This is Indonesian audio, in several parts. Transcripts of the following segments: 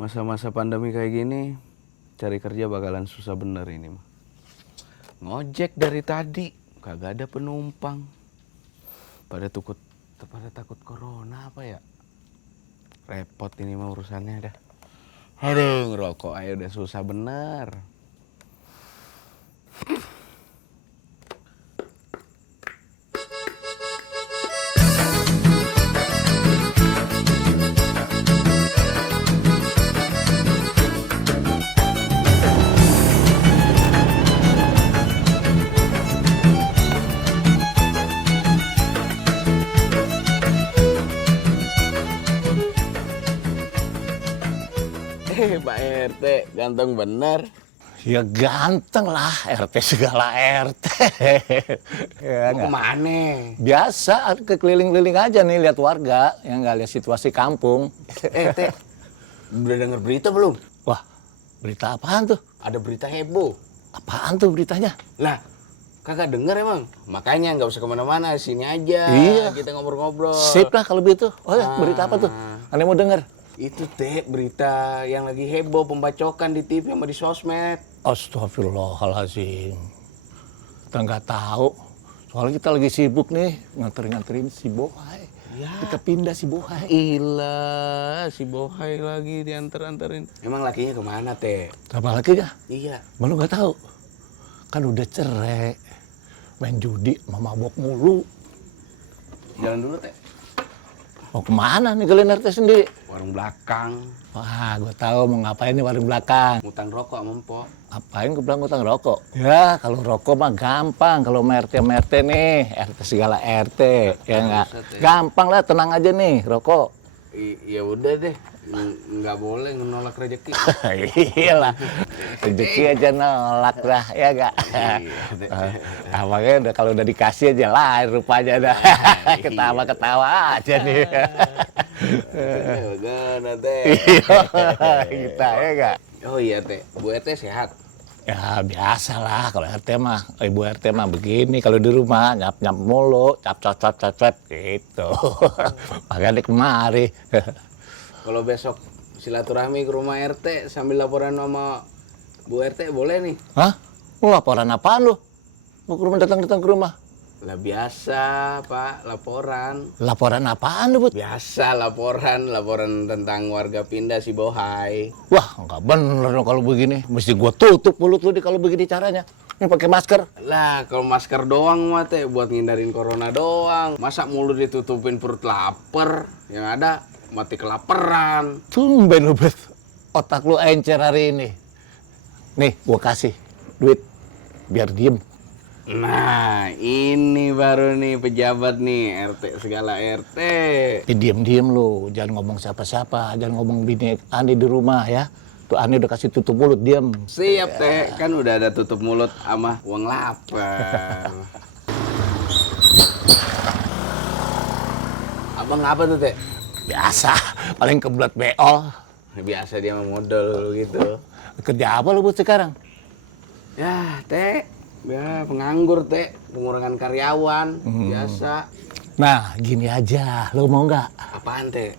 Masa-masa pandemi kayak gini, cari kerja bakalan susah bener ini mah. Ngojek dari tadi, kagak ada penumpang. Pada takut corona apa ya? Repot ini mah urusannya dah. Aduh, ngerokok aja udah susah bener. Pak RT, ganteng bener. Ya ganteng lah, RT segala RT. Ya, Mau kemana? biasa, kekeliling-keliling aja nih lihat warga yang nggak lihat situasi kampung. Teh, udah denger berita belum? Wah, berita apaan tuh? Ada berita heboh. Apaan tuh beritanya? Lah, kagak denger emang? Makanya nggak usah kemana-mana, sini aja. Iya. Kita ngobrol-ngobrol. Sip lah kalau begitu. Oh ya, berita apa tuh? Anda mau denger? Itu teh berita yang lagi heboh pembacokan di TV sama di sosmed. Astagfirullahaladzim. Kita nggak tahu. Soalnya kita lagi sibuk nih nganterin si Bohai. Ya. Kita pindah si Bohai. Ilah, si Bohai lagi diantar-anterin. Emang lakinya kemana teh? Apa lagi ya? Iya. Malu nggak tahu. Kan udah cerai. Main judi sama mabok mulu. Jalan dulu teh. Mau kemana nih kalian RT sendiri? Warung belakang. Wah, gue tahu mau ngapain nih warung belakang. Ngutang rokok sama empok. Ngapain gue bilang ngutang rokok? Ya, kalau rokok mah gampang. Kalau sama RT nih, RT segala RT. Ya nggak? Gampang lah, tenang aja nih, rokok. Ya udah deh. Nggak boleh menolak rezeki. Iyalah, rezeki aja nolak lah, ya nggak? Makanya udah, kalau udah dikasih aja lah rupanya dah. Ketawa-ketawa aja nih. Gimana teh? Kita ya nggak? Oh iya teh, Bu RT sehat. Ya biasa lah kalau RT mah, ibu RT mah begini kalau di rumah nyap-nyap mulu, cap gitu. Makanya dia kemari. Kalau besok silaturahmi ke rumah RT sambil laporan sama Bu RT boleh nih? Hah? Mau laporan apaan lu? Mau ke rumah, datang ke rumah? Lah biasa Pak, laporan. Laporan apaan lu, Bud? Biasa laporan tentang warga pindah si Bohai. Wah, nggak bener dong kalau begini. Mesti gua tutup mulut lu kalau begini caranya. Ini pakai masker. Lah kalau masker doang mah teh buat ngindarin corona doang. Masa mulut ditutupin perut lapar? Yang ada mati kelaparan. Tumben lu, Bud. Otak lu encer hari ini. Nih, gua kasih duit biar diem. Nah, ini baru nih pejabat nih, RT segala RT. Diem-diem lu, jangan ngomong siapa-siapa, jangan ngomong bini Ani di rumah ya. Tuh Ani udah kasih tutup mulut, diem. Siap teh, kan udah ada tutup mulut sama uang lapar. Abang apa tuh teh? Biasa, paling kebelet beol. Biasa dia mah modal gitu. Kerja apa lu buat sekarang? Ya teh, ya penganggur teh, pengurangan karyawan, biasa. Nah, gini aja, lu mau nggak? Apaan teh?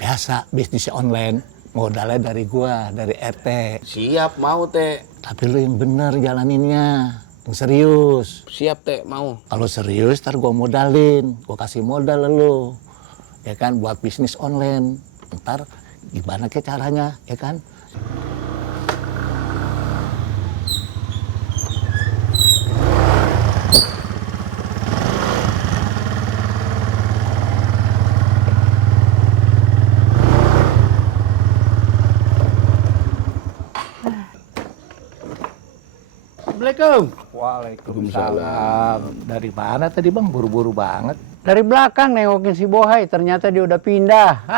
Biasa, bisnis online, modalnya dari gua, dari RT. Siap mau teh. Tapi lu yang bener jalaninnya, yang serius. Siap teh mau. Kalau serius, ntar gua modalin, gua kasih modal lu. Ya kan, buat bisnis online. Ntar gimana ke caranya, ya kan? Assalamualaikum. Waalaikumsalam. Dari mana tadi bang? Buru-buru banget. Dari belakang nengokin si Bohai, ternyata dia udah pindah.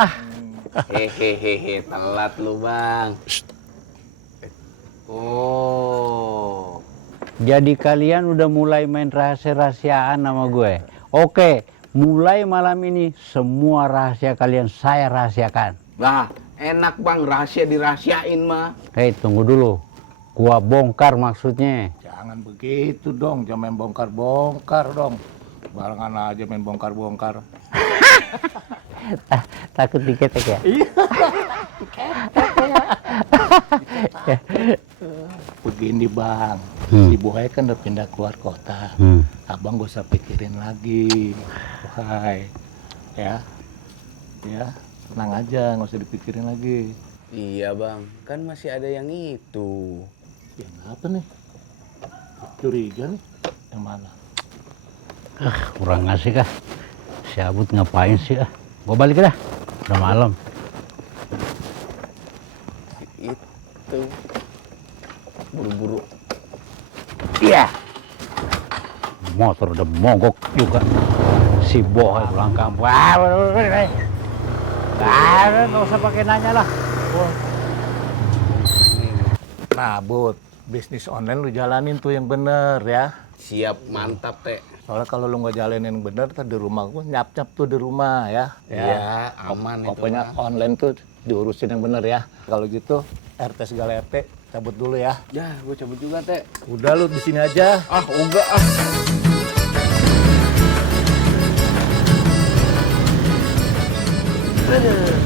Hehehe, telat lu bang. Oh, Jadi kalian udah mulai main rahasia-rahasiaan sama gue. Oke, mulai malam ini semua rahasia kalian saya rahasiakan. nah enak bang, rahasia dirahasiain mah. Hei, tunggu dulu. Gua bongkar maksudnya. Jangan begitu dong, jangan main bongkar-bongkar dong. Barengan aja main bongkar-bongkar. Takut diketek ya? Begini bang, si Bohai kan udah pindah keluar kota. Abang gak usah pikirin lagi, Bohai. Ya, tenang aja, nggak usah dipikirin lagi. Iya bang, kan masih ada yang itu. Yang apa nih? Curiga nih, yang mana? Kurang ngasih kah? Si Abud ngapain sih ah? Gua balik dah. Udah malam. Itu buru-buru. Iya. Motor udah mogok juga. Si Bohai pulang kampung. Nggak usah pakai nanya lah. Nah, Bud, bisnis online lu jalanin tuh yang bener ya. Siap, mantap teh. Soalnya kalau lu nggak jalanin yang bener, ntar di rumah gua nyap-nyap tuh di rumah ya. Iya, aman itu. Pokoknya Bang. online tuh diurusin yang bener ya. Kalau gitu, RT segala RT cabut dulu ya. Ya, gue cabut juga teh. Udah lu di sini aja. Ah, enggak ah. Aduh.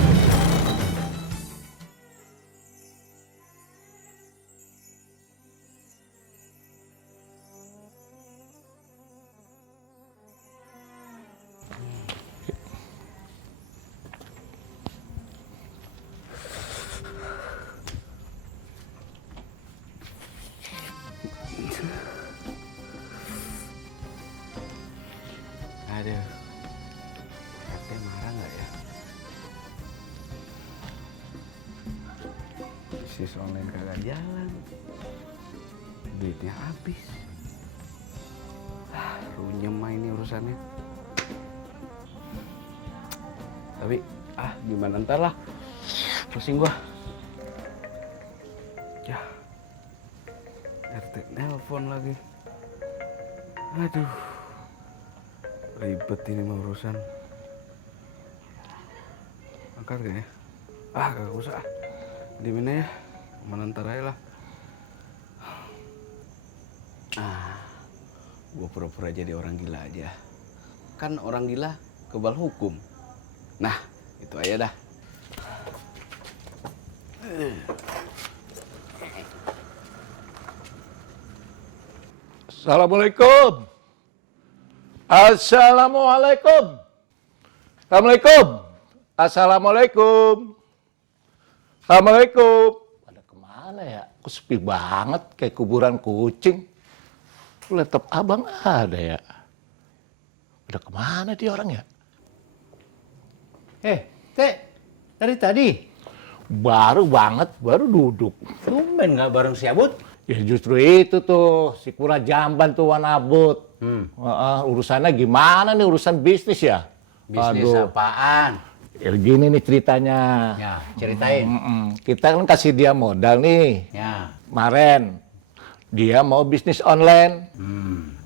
RT marah nggak ya? Bisnis online kagak jalan. Duitnya habis. Runyem mah ini urusannya. Tapi, gimana ntar lah. Pusing gua. Ya. RT nelpon lagi. Aduh. Ribet ini mah urusan. Angkat gak ya? Kagak usah. Dimana ya? Mana ntar aja lah. Gua pura-pura jadi orang gila aja. Kan orang gila kebal hukum. Nah, itu aja dah. Assalamualaikum. Assalamualaikum. Assalamualaikum. Assalamualaikum. Assalamualaikum. Pada kemana ya? Kok sepi banget kayak kuburan kucing. Laptop abang ada ya? Udah kemana dia orang ya? Teh, dari tadi. Baru banget, baru duduk. Tumben nggak bareng si Abud? Ya justru itu tuh, si Kura Jamban tuh Wanabut. Urusannya gimana nih, urusan bisnis ya? Bisnis apaan? Ya gini nih ceritanya. Ya, ceritain. Kita kan kasih dia modal nih. Ya. Kemarin, dia mau bisnis online.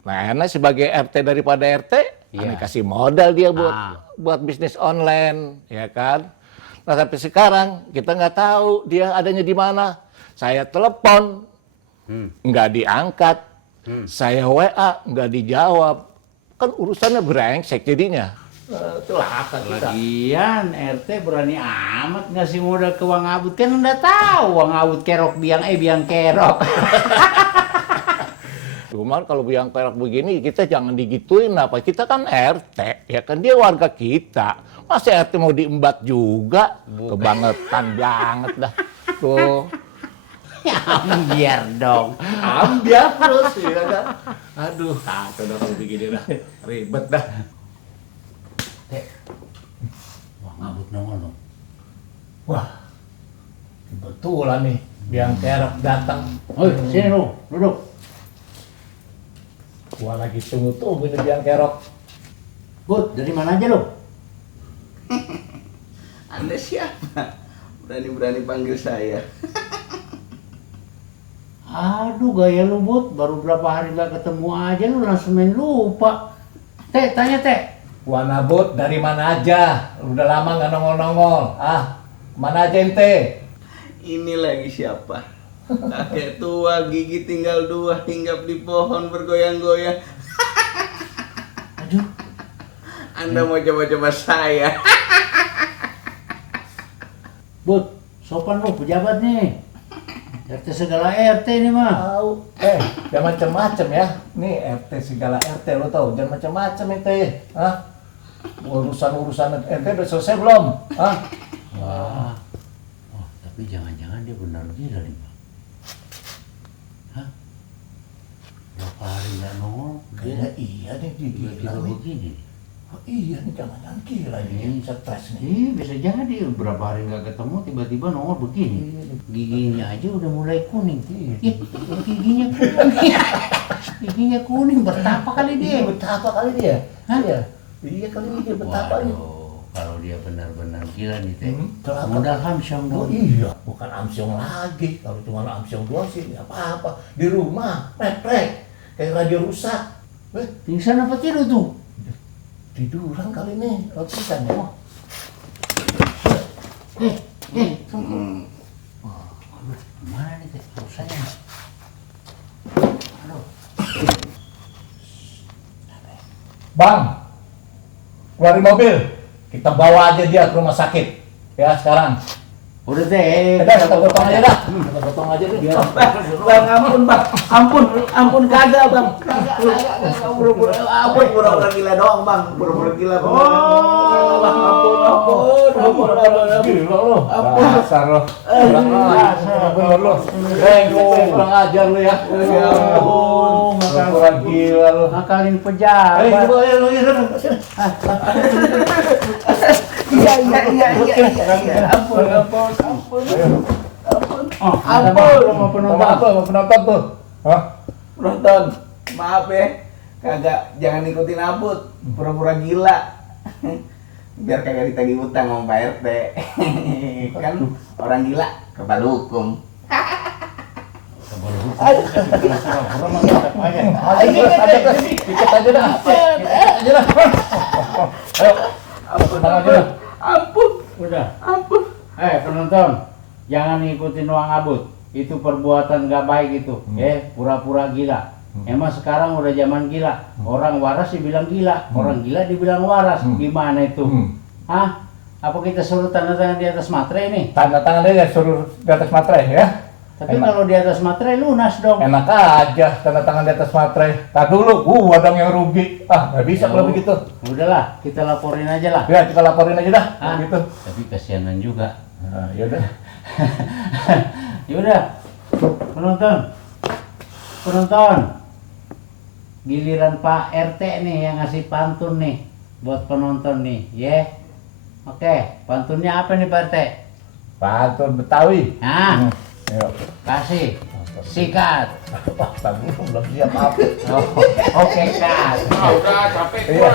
Nah, enak sebagai RT daripada RT, aneh kasih modal dia buat bisnis online, ya kan? Nah, sampai sekarang kita nggak tahu dia adanya di mana. Saya telepon, nggak diangkat. Saya WA, nggak dijawab. Kan urusannya brengsek jadinya. Celaka kita. Lagian RT berani amat ngasih modal ke Wang Abud, kan udah tahu Wang Abud kerok biang kerok. Cuman kalau biang kerok begini kita jangan digituin apa. Kita kan RT, ya kan dia warga kita. Masa RT mau diembat juga? Kebangetan banget dah. Tuh. Ya ambiar dong. Ambiar terus ya kan. Aduh, kacau dah kalau begini dah. Ribet dah. Wang Abud nongol dong. Wah, kebetulan nih biang kerok datang. Oi, sini lu, duduk. Gua lagi tunggu-tunggu nih biang kerok. Bud, dari mana aja lu? Anda siapa? Berani-berani panggil saya. Aduh, gaya lu Bud, baru berapa hari gak ketemu aja lu langsung main lupa. Tanya Teh. Wanabut dari mana aja? Udah lama nggak nongol-nongol. Mana aja ente? Ini lagi siapa? Kakek tua, gigi tinggal 2, hinggap di pohon bergoyang-goyang. Aduh. Anda mau coba-coba saya? Bud, sopan lu pejabat nih. RT segala RT ini mah. Tahu. Jangan macam-macam ya. Nih RT segala RT lo tahu, jangan macam-macam itu. Hah? Urusan-urusan RT udah selesai belum? Hah? Wah. Oh, tapi jangan-jangan dia benar gila nih, Bang. Hah? Berapa hari nggak nongol? Dia Iya nih, tiba-tiba gila nih. begini. Oh, iya nih, jangan-jangan gila ini, stres nih. Iya, bisa jadi berapa hari nggak ketemu tiba-tiba nongol begini. Giginya aja udah mulai kuning. Ih, giginya kuning. Giginya kuning, betapa kali dia. Betapa kali dia? Hah? Iya. Iya kali dia betapa ini. Waduh, kalau dia benar-benar gila nih teh. Kenapa? Modal Hamsyong Oh dong. iya, bukan Amsyong lagi. Kalau cuma Amsyong doang sih nggak apa-apa. Di rumah, metrek, kayak radio rusak. Pingsan apa tidur tuh? Tiduran kali nih, lapisan ya. Gimana nih teh? Rusaknya. Aduh. Bang, keluarin mobil. Kita bawa aja dia ke rumah sakit. Ya sekarang. Udah teh. Udah, kita potong aja dah. Kita potong aja deh. Bang, ampun kagak bang. Ampun pura-pura gila doang bang, pura-pura gila. Bang, ampun. Gila lo. Dasar lo. Bener lo. Kurang ajar lo ya. Kurang gila lo. Ngakalin pejabat. Iya. Ampun. Mau penonton. Mau penonton tuh. Hah? Penonton, maaf ya, kagak jangan ikutin Abut, pura-pura gila. Biar kagak ditagih utang sama Pak RT. Kan orang gila kepala hukum. Dikit aja dah. Ayo. Ampun. Udah. Ampun. Penonton, jangan ngikutin uang Abut. Itu perbuatan gak baik itu. Pura-pura gila. Emang sekarang udah zaman gila. Orang waras dibilang gila, orang gila dibilang waras. Gimana itu? Hah? Apa kita suruh tanda tangan di atas materai nih? Tanda tangan dia suruh di atas materai ya. Tapi kalau di atas materai lunas dong. Enak aja tanda tangan di atas materai. Tak dulu, gua dong yang rugi. Nggak bisa kalau begitu. Udahlah, kita laporin aja lah. Ya, kita laporin aja dah. Ah, Gitu. Tapi kasihanan juga. Nah, yaudah. Yaudah, penonton, giliran Pak RT nih yang ngasih pantun nih buat penonton nih, ya. Oke, pantunnya apa nih Pak RT? Pantun Betawi. Nah, Yuk. kasih, sikat. Tadi belum siap apa. Oke, kat. Udah capek Iya.